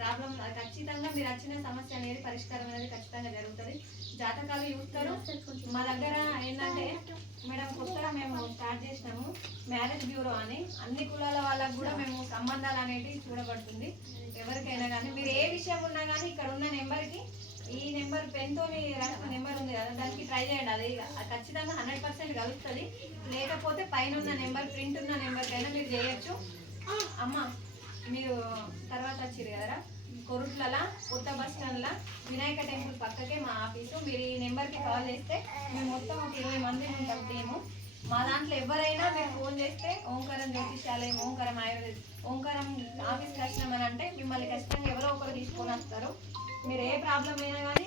Problem ఖచ్చితంగా మీరు వచ్చిన సమస్య అనేది పరిష్కారం అనేది ఖచ్చితంగా జరుగుతుంది. జాతకాలు చూస్తారు. మా దగ్గర ఏంటంటే మేడం కొత్తగా మేము స్టార్ట్ చేసినాము మ్యారేజ్ బ్యూరో అని. అన్ని కులాల వాళ్ళకు కూడా మేము సంబంధాలు అనేవి చూడబడుతుంది. ఎవరికైనా కానీ మీరు ఏ విషయం ఉన్నా కానీ ఇక్కడ ఉన్న నెంబర్కి, ఈ నెంబర్ పెన్తో రాసిన నెంబర్ ఉంది కదా, దానికి ట్రై చేయండి. అది ఖచ్చితంగా 100% కలుస్తుంది. లేకపోతే పైన ఉన్న నెంబర్, ప్రింట్ ఉన్న నెంబర్కైనా మీరు చేయొచ్చు. అమ్మ మీరు తర్వాత వచ్చిరు కదరా కొరుట్లలో కొత్త బస్ స్టాండ్లో వినాయక టెంపుల్ పక్కకే మా ఆఫీసు. మీరు ఈ నెంబర్కి కాల్ చేస్తే మేము మొత్తం ఒక 20 మంది ఉంటాం టీము. మా దాంట్లో ఎవరైనా మీరు ఫోన్ చేస్తే ఓంకారం జ్యోతిషాలయం, ఓంకారం ఆయుర్వేద, ఓంకారం ఆఫీస్కి వచ్చినామని అంటే మిమ్మల్ని ఖచ్చితంగా ఎవరో ఒకరు తీసుకొని వస్తారు. మీరు ఏ ప్రాబ్లం అయినా కానీ